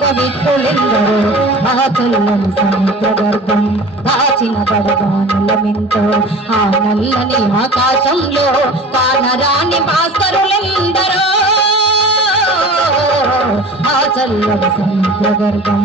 పవిత్రులెందరో ఆ చల్లని సముద్ర గర్భం దాచిన బడగానులమెంతో ఆ నల్లని ఆకాశంలో కానరాని భాస్కరులెందరో ఆ చల్లని సముద్ర గర్భం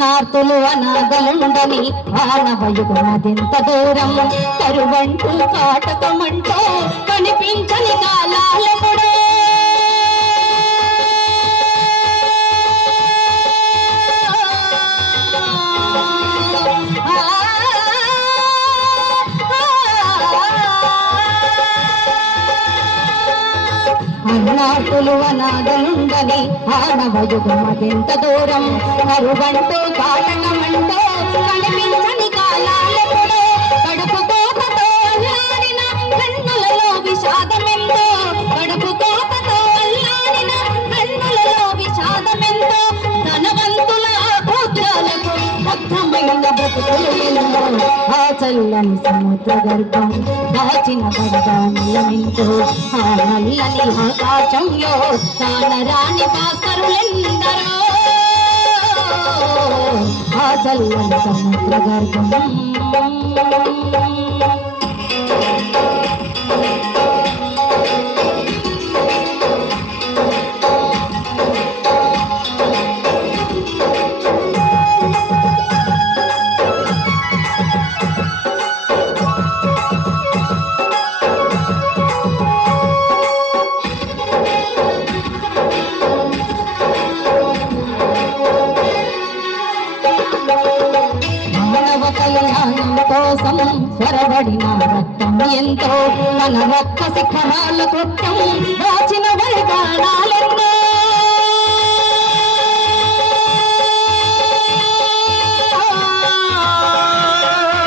నార్తులు అనాథలుండని ఆనవయుగునదెంత దూరం కరువంటూ కాటకమంటూ కనిపించని కాలాలెప్పుడే అన్నాటులు అనాథలుండని ఆనవయుగమదెంత దూరం కరువంటూ కాటకమంటూ కనిపించని కాలాలెప్పుడే కడుపు కోతతో అల్లాడిన కన్నులలో విషాదమెంతో కడుపు కోతతో అల్లాడిన కన్నులలో విషాదమెంతో ధనవంతుల ఆభోద్రాలకు బద్ధమైన బ్రతుకులు ఎన్నో ఆ చల్లని సముద్ర గర్భం దాచిన బడగానులమెంతో ఆ నల్లని ఆకాశంలో కానరాని భాస్కరులెందరో ఆ చల్లని సముద్ర గర్భం కళ్యాణం కోసం స్వరబడిన రక్తం ఎంతో మన రక్త శిఖరాల కృత్యం దాచిన వర్గాలెన్నో